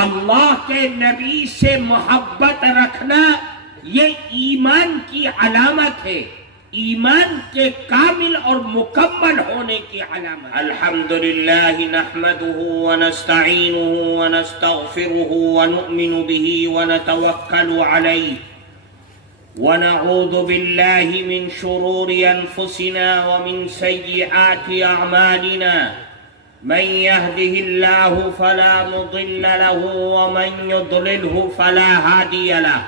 اللہ کے نبی سے محبت رکھنا یہ ایمان کی علامت ہے، ایمان کے کامل اور مکمل ہونے کی علامت۔ الحمدللہ نحمده ونستعینه ونستغفره ونؤمن به ونتوکل علیہ ونعوذ باللہ من شرور انفسنا ومن سیئات اعمالنا، من يهده الله فلا مضل له ومن يضلله فلا هادي له،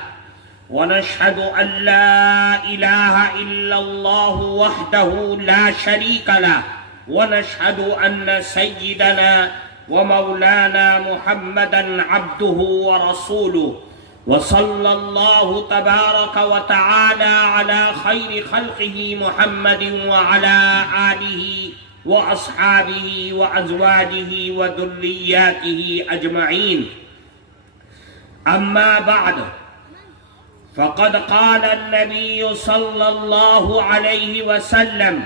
ونشهد أن لا إله إلا الله وحده لا شريك له، ونشهد أن سيدنا ومولانا محمدا عبده ورسوله، وصلى الله تبارك وتعالى على خير خلقه محمد وعلى آله وأصحابه وأزواجه وذرياته أجمعين، أما بعد، فقد قال النبي صلى الله عليه وسلم: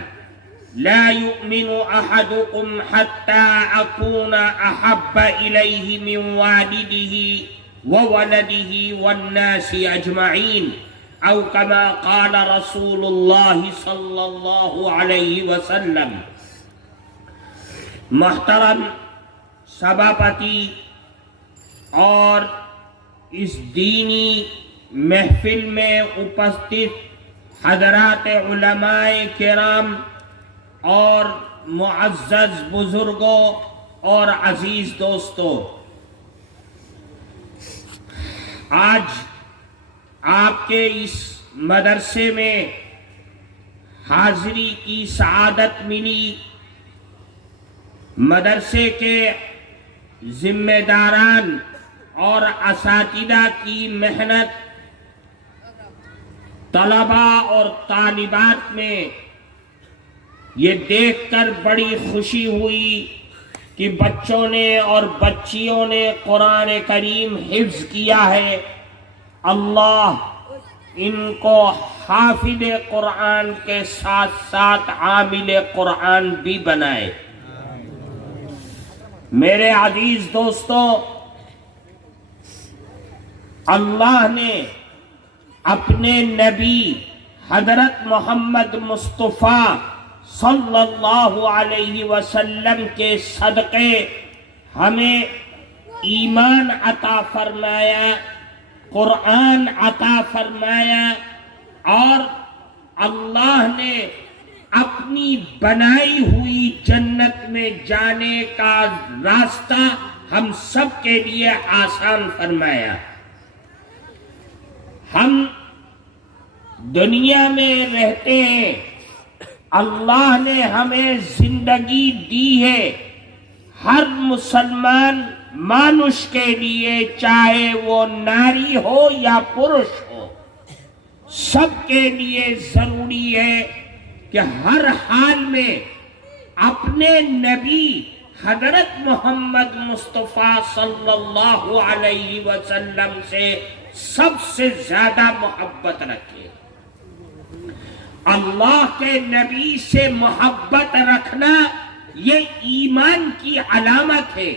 لا يؤمن أحدكم حتى أكون أحب إليه من والده وولده والناس أجمعين، أو كما قال رسول الله صلى الله عليه وسلم۔ محترم سبھاپتی اور اس دینی محفل میں اپستت حضرات علماء کرام اور معزز بزرگوں اور عزیز دوستوں، آج آپ کے اس مدرسے میں حاضری کی سعادت ملی۔ مدرسے کے ذمہ داران اور اساتذہ کی محنت، طلباء اور طالبات میں یہ دیکھ کر بڑی خوشی ہوئی کہ بچوں نے اور بچیوں نے قرآن کریم حفظ کیا ہے۔ اللہ ان کو حافظ قرآن کے ساتھ ساتھ عامل قرآن بھی بنائے۔ میرے عزیز دوستوں، اللہ نے اپنے نبی حضرت محمد مصطفیٰ صلی اللہ علیہ وسلم کے صدقے ہمیں ایمان عطا فرمایا، قرآن عطا فرمایا، اور اللہ نے اپنی بنائی ہوئی جنت میں جانے کا راستہ ہم سب کے لیے آسان فرمایا۔ ہم دنیا میں رہتے ہیں، اللہ نے ہمیں زندگی دی ہے۔ ہر مسلمان مانوش کے لیے، چاہے وہ ناری ہو یا پرش ہو، سب کے لیے ضروری ہے کہ ہر حال میں اپنے نبی حضرت محمد مصطفیٰ صلی اللہ علیہ وسلم سے زیادہ محبت رکھے۔ اللہ کے نبی سے محبت رکھنا یہ ایمان کی علامت ہے،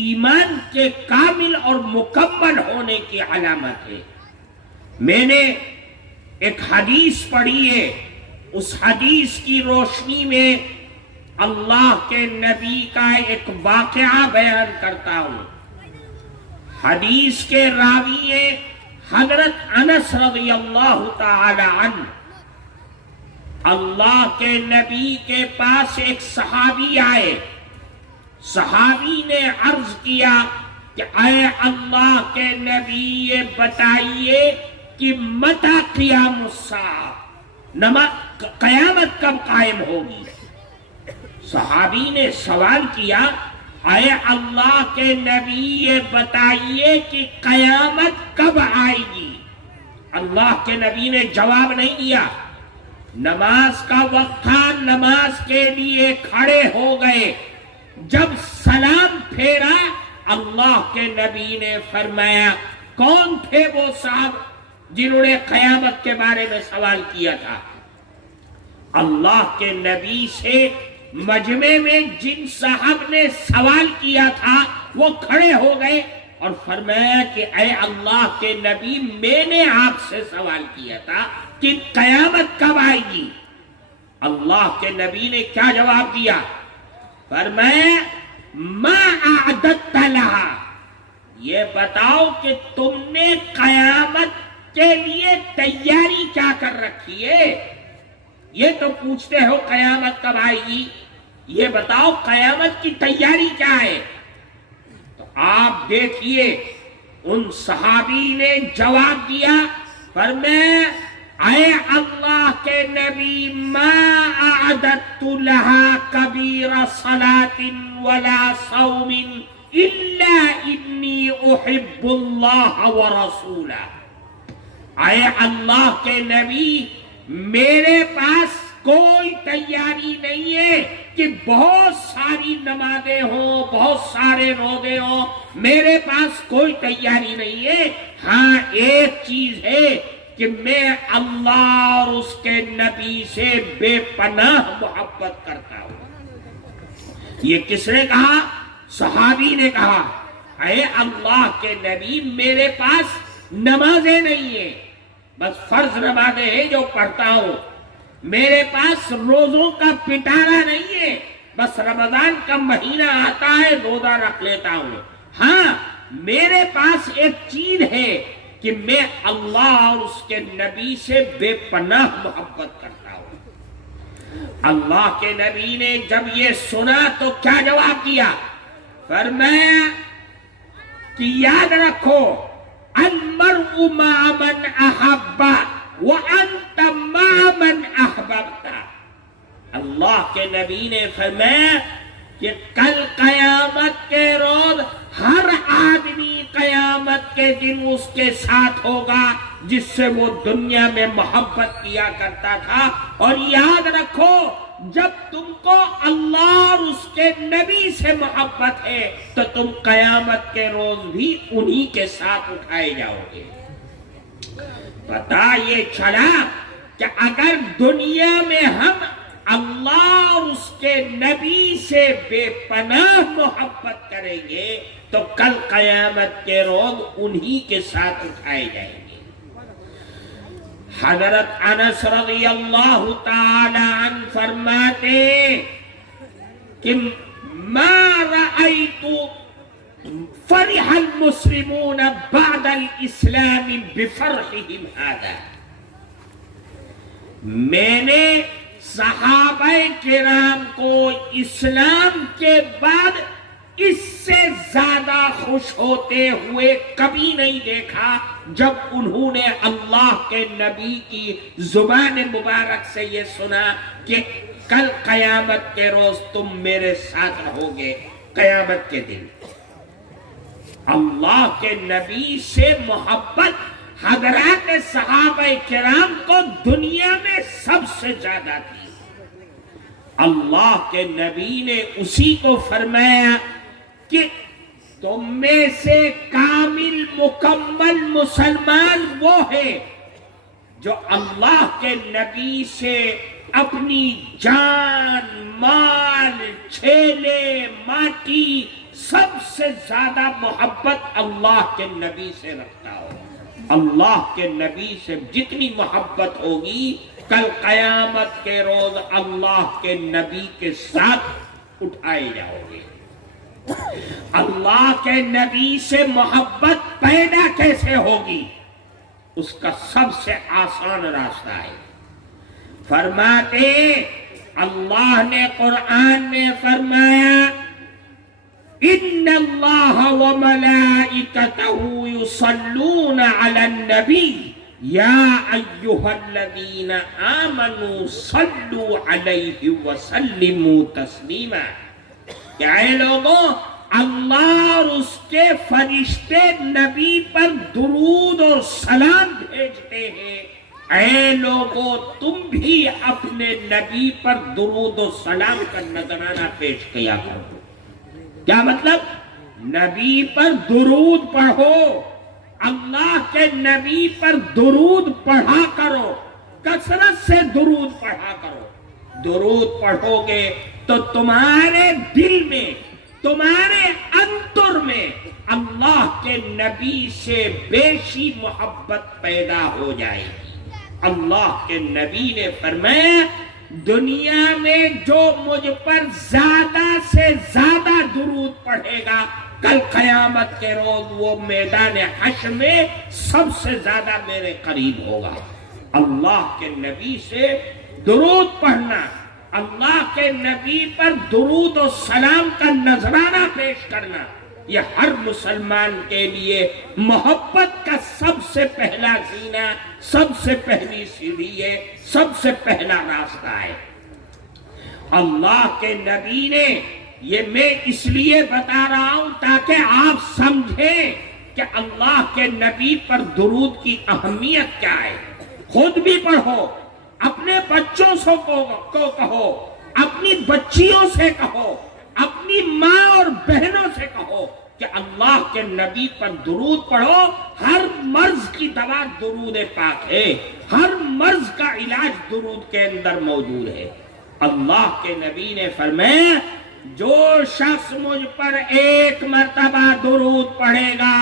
ایمان کے کامل اور مکمل ہونے کی علامت ہے۔ میں نے ایک حدیث پڑھی ہے، اس حدیث کی روشنی میں اللہ کے نبی کا ایک واقعہ بیان کرتا ہوں۔ حدیث کے راوی ہیں حضرت انس رضی اللہ تعالی عنہ۔ اللہ کے نبی کے پاس ایک صحابی آئے۔ صحابی نے عرض کیا کہ اے اللہ کے نبی، یہ بتائیے کہ متی قیام الساعہ، قیامت کب قائم ہوگی؟ صحابی نے سوال کیا، اے اللہ کے نبی، یہ بتائیے کہ قیامت کب آئے گی؟ اللہ کے نبی نے جواب نہیں دیا۔ نماز کا وقت تھا، نماز کے لیے کھڑے ہو گئے۔ جب سلام پھیرا، اللہ کے نبی نے فرمایا، کون تھے وہ صاحب جنہوں نے قیامت کے بارے میں سوال کیا تھا؟ اللہ کے نبی سے مجمع میں جن صاحب نے سوال کیا تھا وہ کھڑے ہو گئے اور فرمایا کہ اے اللہ کے نبی میں نے آپ سے سوال کیا تھا کہ قیامت کب آئے گی؟ اللہ کے نبی نے کیا جواب دیا؟ فرمایا ما اعددت لها، یہ بتاؤ کہ تم نے قیامت کے لیے تیاری کیا کر رکھی ہے؟ یہ تو پوچھتے ہو قیامت کب آئے گی، یہ بتاؤ قیامت کی تیاری کیا ہے؟ تو آپ دیکھیے ان صحابی نے جواب دیا، فرمایا اے اللہ کے نبی ما اعددت لها کبیر صلاة ولا صوم الا انی احب اللہ ورسولہ۔ اے اللہ کے نبی میرے پاس کوئی تیاری نہیں ہے کہ بہت ساری نمازیں ہوں، بہت سارے روزے ہوں، میرے پاس کوئی تیاری نہیں ہے۔ ہاں ایک چیز ہے کہ میں اللہ اور اس کے نبی سے بے پناہ محبت کرتا ہوں۔ یہ کس نے کہا؟ صحابی نے کہا اے اللہ کے نبی میرے پاس نمازیں نہیں ہیں، بس فرض نمازیں ہیں جو پڑھتا ہوں، میرے پاس روزوں کا پٹارا نہیں ہے، بس رمضان کا مہینہ آتا ہے روزہ رکھ لیتا ہوں۔ ہاں میرے پاس ایک چیز ہے کہ میں اللہ اور اس کے نبی سے بے پناہ محبت کرتا ہوں۔ اللہ کے نبی نے جب یہ سنا تو کیا جواب دیا؟ فرمایا کہ یاد رکھو المرء مع من احب وانت مع من احببت۔ اللہ کے نبی نے فرمایا کہ کل قیامت کے روز ہر آدمی قیامت کے دن اس کے ساتھ ہوگا جس سے وہ دنیا میں محبت کیا کرتا تھا، اور یاد رکھو جب تم کو اللہ اور اس کے نبی سے محبت ہے تو تم قیامت کے روز بھی انہی کے ساتھ اٹھائے جاؤ گے۔ پتہ یہ چلا کہ اگر دنیا میں ہم اللہ اور اس کے نبی سے بے پناہ محبت کریں گے تو کل قیامت کے روز انہی کے ساتھ اٹھائے جائیں گے۔ حضرت انس رضی اللہ تعالی عنہ فرماتے کہ ما رأیت فرح المسلمون بعد الاسلام بفرحهم هذا، میں نے صحابہ کرام کو اسلام کے بعد اس سے زیادہ خوش ہوتے ہوئے کبھی نہیں دیکھا جب انہوں نے اللہ کے نبی کی زبان مبارک سے یہ سنا کہ کل قیامت کے روز تم میرے ساتھ رہو گے۔ قیامت کے دن اللہ کے نبی سے محبت حضرات صحابہ کرام کو دنیا میں سب سے زیادہ تھی۔ اللہ کے نبی نے اسی کو فرمایا کہ تم میں سے کامل مکمل مسلمان وہ ہے جو اللہ کے نبی سے اپنی جان، مال، چھیلے، ماٹی سب سے زیادہ محبت اللہ کے نبی سے رکھتا ہو۔ اللہ کے نبی سے جتنی محبت ہوگی کل قیامت کے روز اللہ کے نبی کے ساتھ اٹھائے جاؤ گے۔ اللہ کے نبی سے محبت پیدا کیسے ہوگی؟ اس کا سب سے آسان راستہ ہے۔ فرماتے اللہ نے قرآن میں فرمایا ان اللہ وملائکتہ یصلون علی النبی یا ایہا الذین آمنوا صلوا علیہ وسلموا تسلیما، کہ اے لوگوں اللہ اور اس کے فرشتے نبی پر درود اور سلام بھیجتے ہیں، اے لوگوں تم بھی اپنے نبی پر درود و سلام کا نذرانہ پیش کیا کرو۔ کیا مطلب؟ نبی پر درود پڑھو، اللہ کے نبی پر درود پڑھا کرو، کثرت سے درود پڑھا کرو۔ درود پڑھو گے تو تمہارے دل میں، تمہارے انتر میں اللہ کے نبی سے بیشی محبت پیدا ہو جائے گی۔ اللہ کے نبی نے فرمایا دنیا میں جو مجھ پر زیادہ سے زیادہ درود پڑھے گا کل قیامت کے روز وہ میدان حشر میں سب سے زیادہ میرے قریب ہوگا۔ اللہ کے نبی سے درود پڑھنا، اللہ کے نبی پر درود و سلام کا نذرانہ پیش کرنا، یہ ہر مسلمان کے لیے محبت کا سب سے پہلا زینہ، سب سے پہلی سیڑھی ہے، سب سے پہلا راستہ ہے۔ اللہ کے نبی نے، یہ میں اس لیے بتا رہا ہوں تاکہ آپ سمجھیں کہ اللہ کے نبی پر درود کی اہمیت کیا ہے۔ خود بھی پڑھو، اپنے بچوں کو کہو، اپنی بچیوں سے کہو، اپنی ماں اور بہنوں سے کہو کہ اللہ کے نبی پر درود پڑھو۔ ہر مرض کی دوا درود پاک ہے، ہر مرض کا علاج درود کے اندر موجود ہے۔ اللہ کے نبی نے فرمایا جو شخص مجھ پر ایک مرتبہ درود پڑھے گا،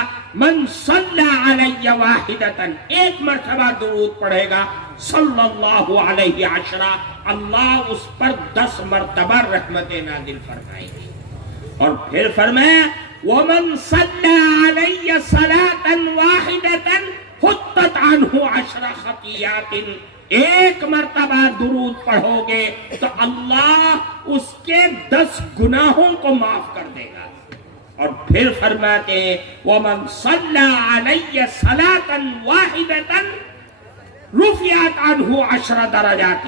من صلی علی واحدۃ، ایک مرتبہ درود پڑھے گا، صلی اللہ علیہ عشرہ، اللہ اس پر 10 مرتبہ رحمت نازل فرمائیں گے۔ اور پھر فرمایا ومن صلی علی صلاۃ واحدۃ حطت عنہ 10 خطیئات، ایک مرتبہ درود پڑھو گے تو اللہ اس کے 10 گناہوں کو معاف کر دے گا۔ اور پھر فرماتے ہیں وَمَنْ صَلَّى عَلَيَّ صَلَاةً وَاحِدَةً رُفِعَتْ عَنْهُ 10 درجات،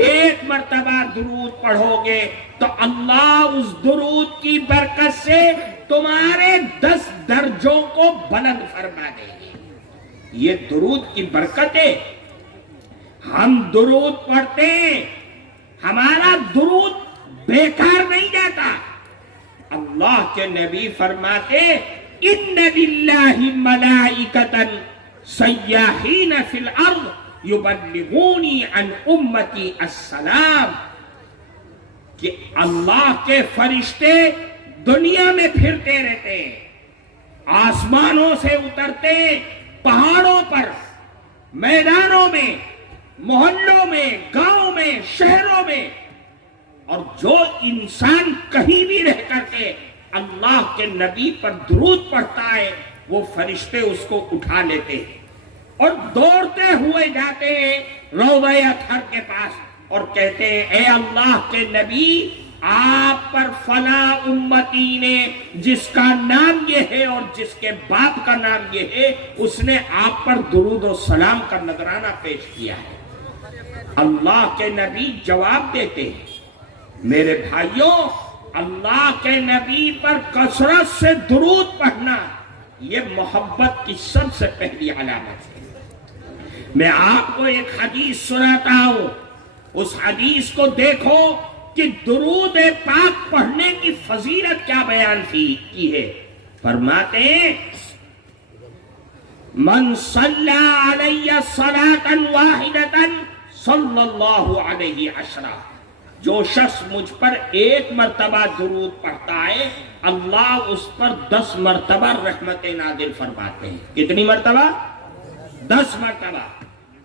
ایک مرتبہ درود پڑھو گے تو اللہ اس درود کی برکت سے تمہارے 10 درجوں کو بلند فرما دیں گے۔ یہ درود کی برکت ہے۔ ہم درود پڑھتے ہیں، ہمارا درود بیکار نہیں جاتا۔ اللہ کے نبی فرماتے ان للہ ملائکۃ سیاحین فی الارض یبلغونی عن امتی السلام، کہ اللہ کے فرشتے دنیا میں پھرتے رہتے ہیں، آسمانوں سے اترتے ہیں، پہاڑوں پر، میدانوں میں، محلوں میں، گاؤں میں، شہروں میں، اور جو انسان کہیں بھی رہ کر کے اللہ کے نبی پر درود پڑھتا ہے وہ فرشتے اس کو اٹھا لیتے ہیں اور دوڑتے ہوئے جاتے ہیں روضہ اطہر کے پاس اور کہتے ہیں اے اللہ کے نبی، آپ پر فلاں امتی نے جس کا نام یہ ہے اور جس کے باپ کا نام یہ ہے، اس نے آپ پر درود و سلام کا نذرانہ پیش کیا ہے۔ اللہ کے نبی جواب دیتے ہیں میرے بھائیوں، اللہ کے نبی پر کثرت سے درود پڑھنا یہ محبت کی سب سے پہلی علامت ہے۔ میں آپ کو ایک حدیث سناتا ہوں، اس حدیث کو دیکھو کہ درود پاک پڑھنے کی فضیلت کیا بیان کی ہے۔ فرماتے ہیں من صلی علی صلاۃ واحدۃ صلی اللہ علیہ عشرہ، جو شخص مجھ پر ایک مرتبہ درود پڑھتا ہے اللہ اس پر 10 مرتبہ رحمت نازل فرماتے ہیں۔ کتنی مرتبہ؟ 10 مرتبہ۔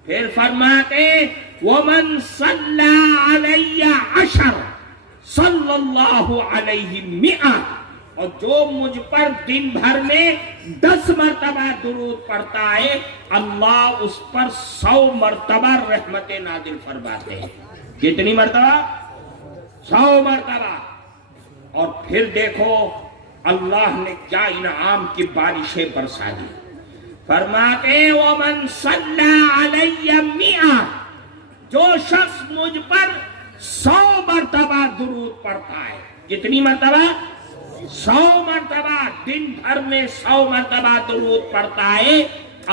پھر فرماتے ہیں وَمَنْ صَلَّى عَلَيَّ 10 صلی اللہ علیہ 100، اور جو مجھ پر دن بھر میں 10 مرتبہ درود پڑھتا ہے اللہ اس پر 100 مرتبہ رحمت نازل فرماتے ہیں۔ کتنی مرتبہ؟ 100 مرتبہ۔ اور پھر دیکھو اللہ نے کیا انعام کی بارشیں برسا دی۔ فرماتے ہیں وَمَنْ صَلَّى عَلَيَّ 100، جو شخص مجھ پر 100 مرتبہ درود پڑھتا ہے۔ کتنی مرتبہ؟ 100 مرتبہ۔ دن بھر میں 100 مرتبہ درود پڑھتا ہے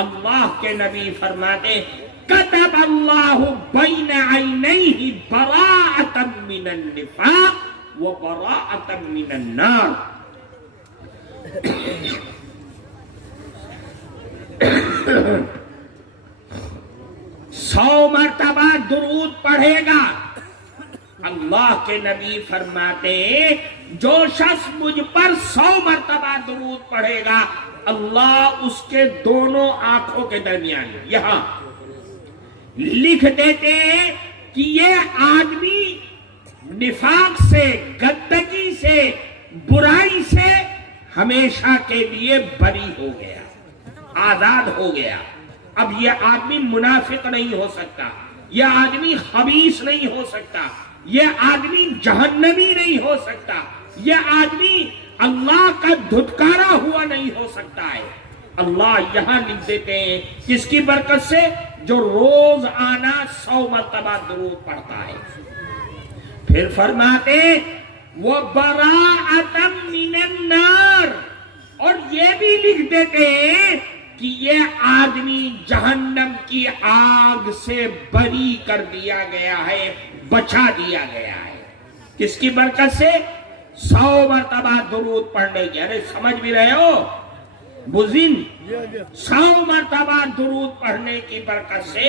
اللہ کے نبی فرماتے كتب الله بين عينيه براءة من النفاق وبراءة من النار۔ 100 مرتبہ درود پڑھے گا، اللہ کے نبی فرماتے جو شخص مجھ پر 100 مرتبہ درود پڑھے گا اللہ اس کے دونوں آنکھوں کے درمیان یہاں لکھ دیتے ہیں کہ یہ آدمی نفاق سے، گندگی سے، برائی سے ہمیشہ کے لیے بری ہو گیا، آزاد ہو گیا۔ اب یہ آدمی منافق نہیں ہو سکتا، یہ آدمی خبیث نہیں ہو سکتا، یہ آدمی جہنمی نہیں ہو سکتا، یہ آدمی اللہ کا دھتکارا ہوا نہیں ہو سکتا ہے۔ اللہ یہاں لکھ دیتے ہیں کس کی برکت سے؟ جو روز آنا 100 مرتبہ درود پڑھتا ہے۔ پھر فرماتے وَبَرَاءَةً مِّنَ النَّارِ، اور یہ بھی لکھ دیتے ہیں کہ یہ آدمی جہنم کی آگ سے بری کر دیا گیا ہے، بچا دیا گیا ہے۔ کس کی برکت سے؟ 100 مرتبہ درود پڑھنے کی۔ ارے سمجھ بھی رہے ہو بزن؟ 100 مرتبہ درود پڑھنے کی برکت سے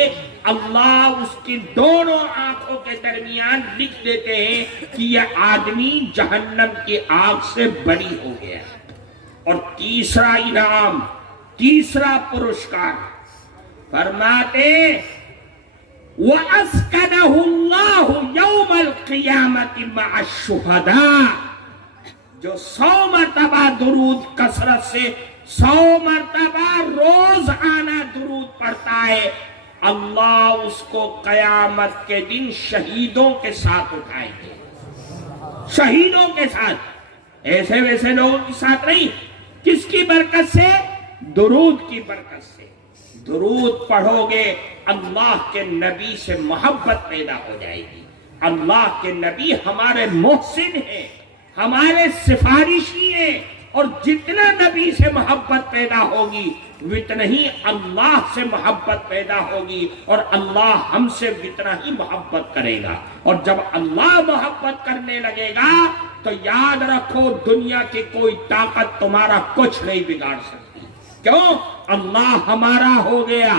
اللہ اس کی دونوں آنکھوں کے درمیان لکھ دیتے ہیں کہ یہ آدمی جہنم کی آگ سے بری ہو گیا۔ اور تیسرا انعام، تیسرا پرسکار فرماتے وَأَسْكَنَهُ اللَّهُ يَوْمَ الْقِيَامَةِ مَعَ الشُّهَدَاءِ، جو 100 مرتبہ درود کثرت سے 100 مرتبہ روز آنا درود پڑھتا ہے اللہ اس کو قیامت کے دن شہیدوں کے ساتھ اٹھائیں گے۔ شہیدوں کے ساتھ، ایسے ویسے لوگوں کے ساتھ نہیں۔ کس کی برکت سے؟ درود کی برکت سے۔ درود پڑھو گے اللہ کے نبی سے محبت پیدا ہو جائے گی۔ اللہ کے نبی ہمارے محسن ہیں، ہمارے سفارشی ہیں، اور جتنا نبی سے محبت پیدا ہوگی اتنا ہی اللہ سے محبت پیدا ہوگی، اور اللہ ہم سے اتنا ہی محبت کرے گا۔ اور جب اللہ محبت کرنے لگے گا تو یاد رکھو دنیا کی کوئی طاقت تمہارا کچھ نہیں بگاڑ سکتی۔ کیوں؟ اللہ ہمارا ہو گیا،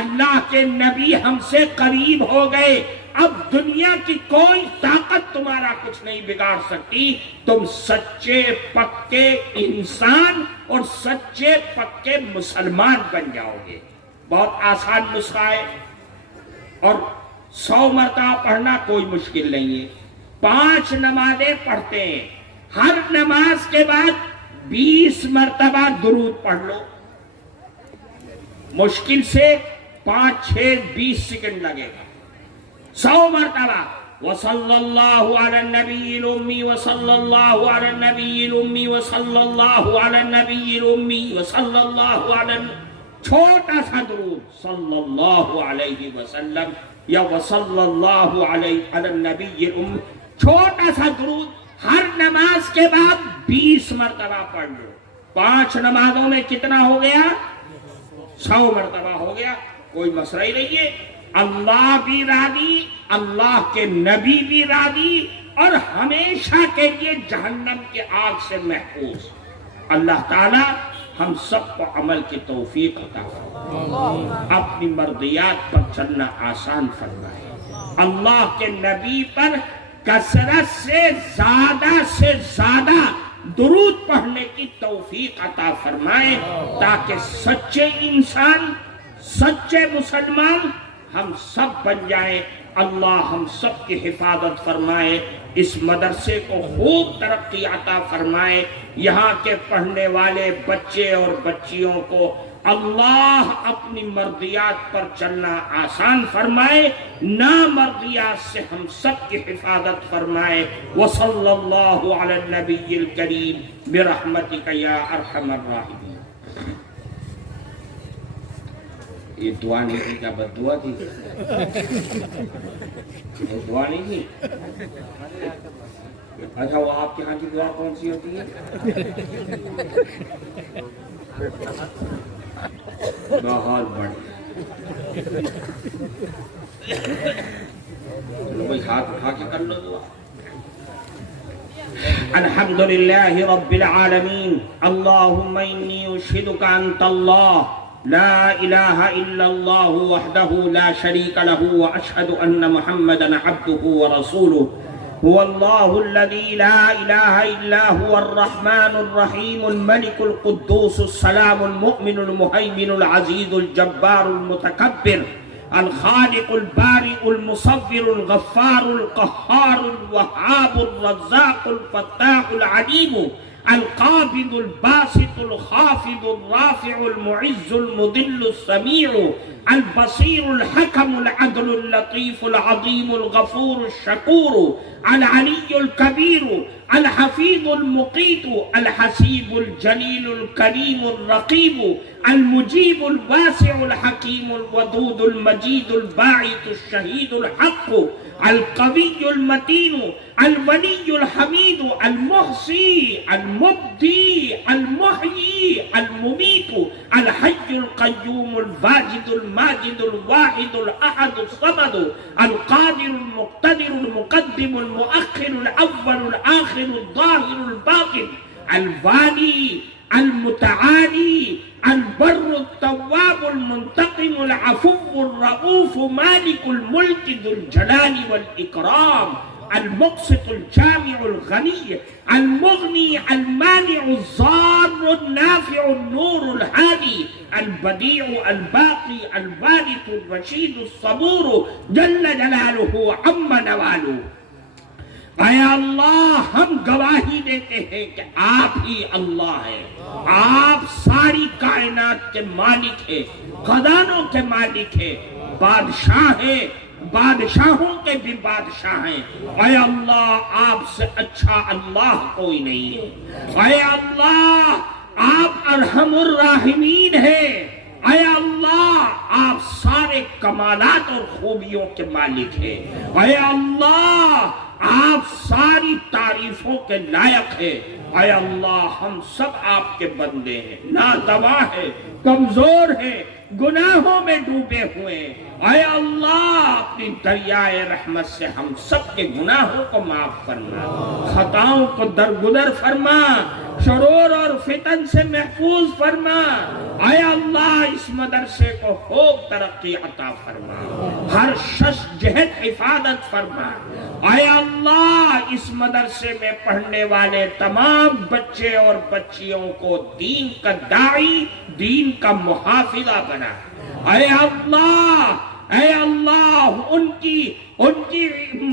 اللہ کے نبی ہم سے قریب ہو گئے، اب دنیا کی کوئی طاقت تمہارا کچھ نہیں بگاڑ سکتی۔ تم سچے پکے انسان اور سچے پکے مسلمان بن جاؤ گے۔ بہت آسان نسخہ ہے، اور 100 مرتبہ پڑھنا کوئی مشکل نہیں ہے۔ 5 نمازیں پڑھتے ہیں، ہر نماز کے بعد 20 مرتبہ درود پڑھ لو۔ مشکل سے 5 6 20 سیکنڈ لگے گا۔ 100 مرتبہ وصلی اللہ علی النبی الامی وصلی اللہ علی النبی الامی وصلی اللہ علی النبی الامی وصلی اللہ علی، چھوٹا سا درود صلی اللہ علیہ وسلم یا وصلی اللہ علی النبی الامی، چھوٹا سا درود ہر نماز کے بعد 20 مرتبہ پڑھ لو۔ 5 نمازوں میں کتنا ہو گیا؟ 100 مرتبہ ہو گیا، کوئی مسئلہ ہی نہیں ہے۔ اللہ بھی راضی، اللہ کے نبی بھی راضی، اور ہمیشہ کے لیے جہنم کے آگ سے محفوظ۔ اللہ تعالی ہم سب کو عمل کی توفیق عطا فرمائے، اپنی مرضیات پر چلنا آسان فرمائے، اللہ کے نبی پر کثرت سے زیادہ درود پڑھنے کی توفیق عطا فرمائے، تاکہ سچے انسان، سچے مسلمان ہم سب بن جائیں۔ اللہ ہم سب کی حفاظت فرمائے، اس مدرسے کو خوب ترقی عطا فرمائے، یہاں کے پڑھنے والے بچے اور بچیوں کو اللہ اپنی مرضیات پر چلنا آسان فرمائے، نامرضیات سے ہم سب کی حفاظت فرمائے۔ وصلی اللہ علی النبی الکریم برحمتک یا ارحم الراحمین۔ یہ دعا نہیں تھی، کیا بد دعا تھی؟ یہ دعا نہیں تھی؟ اچھا وہ آپ کے ہاں کی دعا کون سی ہوتی ہے؟ بہت بڑی، چلو بھائی ہاتھ اٹھا کے کر لو دعا۔ الحمدللہ رب العالمین، اللہم انی اشہدک انت اللہ لا الہ الا اللہ وحدہ لا شریک لہ واشہد ان محمدا عبدہ ورسولہ هو الله الذي لا إله إلا هو الرحمن الرحيم الملك القدوس السلام المؤمن المهيمن العزيز الجبار المتكبر الخالق البارئ المصور الغفار القهار الوهاب الرزاق الفتاح العليم القابض الباسط الخافض الرافع المعز المذل السميع البصير الحكم العدل اللطيف العظيم الغفور الشكور العلي الكبير الحفيظ المقيت الحسيب الجليل الكريم الرقيب المجيب الواسع الحكيم الودود المجيد الباعث الشهيد الحق القوي المتين الولي الحميد المحصي المبدي المحيي المميت الحي القيوم الواجد الماجد الواحد الأحد الصمد القادر المقتدر المقدم المؤخر الأول الآخر الظاهر الباطن الوالي المتعالي البر التواب المنتقم العفو الرؤوف مالك الملك ذو الجلال والإكرام المقسط الجامع الغني المغني المانع الضار النافع النور الهادي البديع الباقي الوارث الرشيد الصبور جل جلالہ عم نوالہ۔ اے اللہ ہم گواہی دیتے ہیں کہ آپ ہی اللہ ہیں، آپ ساری کائنات کے مالک ہیں، خزانوں کے مالک ہیں، بادشاہ ہیں، بادشاہوں کے بھی بادشاہ ہیں۔ اے اللہ آپ سے اچھا اللہ کوئی نہیں ہے۔ اے اللہ آپ ارحم الراحمین ہیں۔ اے اللہ آپ سارے کمالات اور خوبیوں کے مالک ہیں۔ اے اللہ آپ ساری تعریفوں کے لائق ہیں۔ اے اللہ ہم سب آپ کے بندے ہیں، ناتواں ہیں، کمزور ہیں، گناہوں میں ڈوبے ہوئے ہیں۔ اے اللہ اپنی دریائے رحمت سے ہم سب کے گناہوں کو معاف فرما، خطاؤں کو درگزر فرما، شرور اور فتن سے محفوظ فرما۔ اے اللہ اس مدرسے کو خوب ترقی عطا فرما، ہر شش جہت حفاظت فرما۔ اے اللہ اس مدرسے میں پڑھنے والے تمام بچے اور بچیوں کو دین کا داعی، دین کا محافظہ بنا۔ اے اللہ ان کی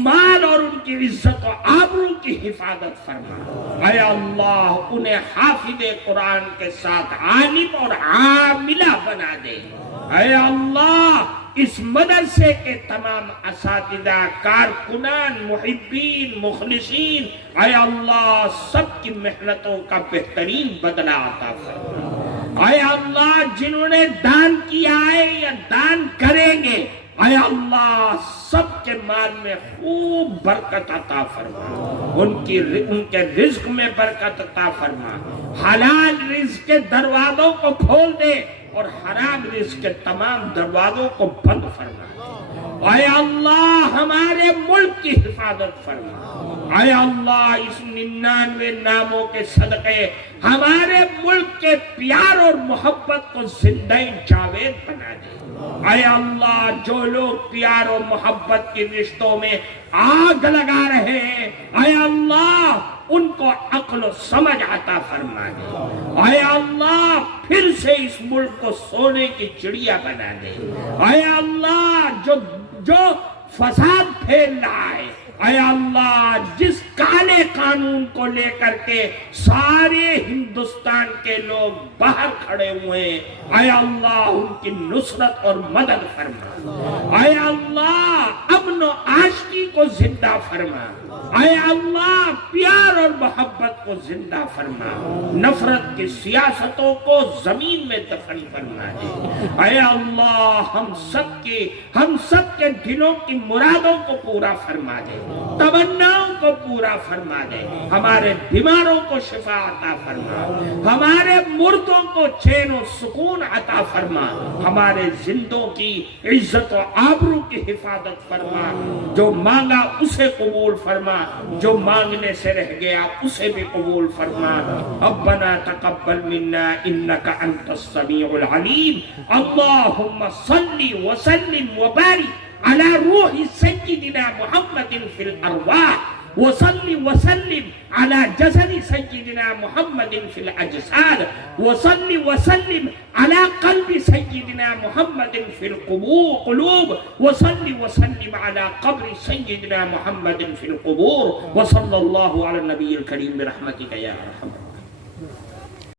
مال اور ان کی عزت و آبرو کی حفاظت فرما۔ اے اللہ انہیں حافظ قرآن کے ساتھ عالم اور عاملہ بنا دے۔ اے اللہ اس مدرسے کے تمام اساتذہ، کارکنان، محبین، مخلصین، اے اللہ سب کی محنتوں کا بہترین بدلہ عطا فرما۔ اے اللہ جنہوں نے دان کیا ہے یا دان کریں گے، اے اللہ سب کے مال میں خوب برکت عطا فرما، ان کے رزق میں برکت عطا فرما، حلال رزق کے دروازوں کو کھول دے اور حرام رزق کے تمام دروازوں کو بند فرما۔ اے اللہ ہمارے ملک کی حفاظت فرما۔ اے اللہ اس 99 ناموں کے صدقے ہمارے ملک کے پیار اور محبت کو زندہ جاوید بنا دے۔ اے اللہ جو لوگ پیار اور محبت کی رشتوں میں آگ لگا رہے ہیں، اے اللہ ان کو عقل و سمجھ عطا فرما دے۔ اے اللہ پھر سے اس ملک کو سونے کی چڑیا بنا دے۔ اے اللہ جو فساد پھیل رہا ہے، اے اللہ جس کالے قانون کو لے کر کے سارے ہندوستان کے لوگ باہر کھڑے ہوئے ہیں، اے اللہ ان کی نصرت اور مدد فرما۔ اے اللہ امن و عاشقی کو زندہ فرما۔ اے اللہ پیار اور محبت کو زندہ فرما، نفرت کی سیاستوں کو زمین میں دفن فرما دے۔ اے اللہ ہم سب کے دلوں کی مرادوں کو پورا فرما دے، تمناؤں کو پورا فرما دے، ہمارے بیماروں کو شفا عطا فرما، ہمارے مردوں کو چین و سکون عطا فرما، ہمارے زندوں کی عزت و آبرو کی حفاظت فرما۔ جو مانگا اسے قبول فرما، جو مانگنے سے رہ گیا اسے بھی قبول فرما۔ ربنا تقبل منا انك انت السميع العليم۔ اللهم صل وسلم وبارك على روح سيدنا محمد في الارواح وصل وسلم على جسد سيدنا محمد في الأجساد وصل وسلم على قلب سيدنا محمد في القلوب وصل وسلم على قبر سيدنا محمد في القبور وصلى الله على النبي الكريم برحمتك يا أرحم الراحمين.